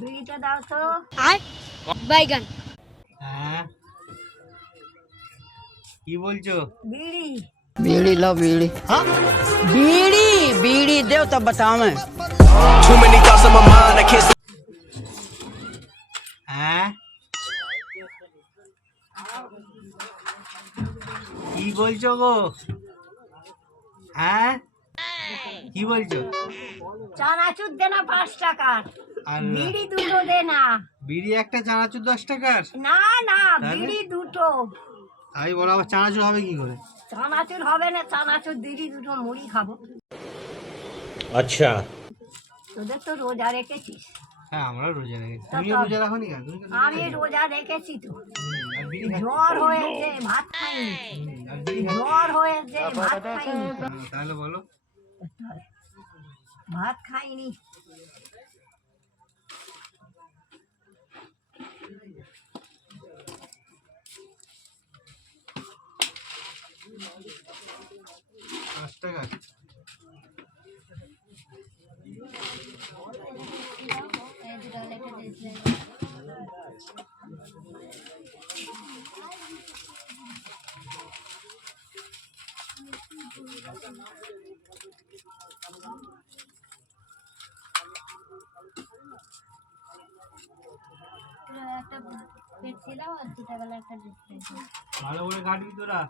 বিড়িটা দাও তো। আর বাইগান। হ্যাঁ কি বলছো? बीड़ी बीड़ी लो बीड़ी। हाँ बीड़ी बीड़ी दो तब बताओ मैं। Too many thoughts on my mind, I can't. হ্যাঁ কি বলছো গো? হ্যাঁ কি বলছো? চানাচুর দে না 5 টাকার, আর বিড়ি দুটো দে না। বিড়ি একটা, চানাচুর 10 টাকার? না না, তাহলে? বিড়ি দুটো। আমি বলো আবার চানাচুর হবে কি করে? চানাচুর হবে না, চানাচুর বিড়ি দুটো, মুড়ি খাবো। अच्छा তোদের তো রোজা রেখেছিস। হ্যাঁ আমরা রোজা রেখেছি। তা তুমিও তো- রোজা রাখো নি কেন? তুমি তো রোজা আমি রেখেছো। রোজা রেখেছি তো। আর বিড়ি খাচ্ছো? জ্বর হয়েছে, ভাত খাইনি। আর বিড়ি খাচ্ছো? জ্বর হয়েছে, ভাত খাইনি। তাহলে বলো। ভাত খাইনি। পাঁচ টাকা? একটা পেট ছিল আর 2 টাকা একটা ডিসপ্লে। ভালো করে কাটবি তোরা।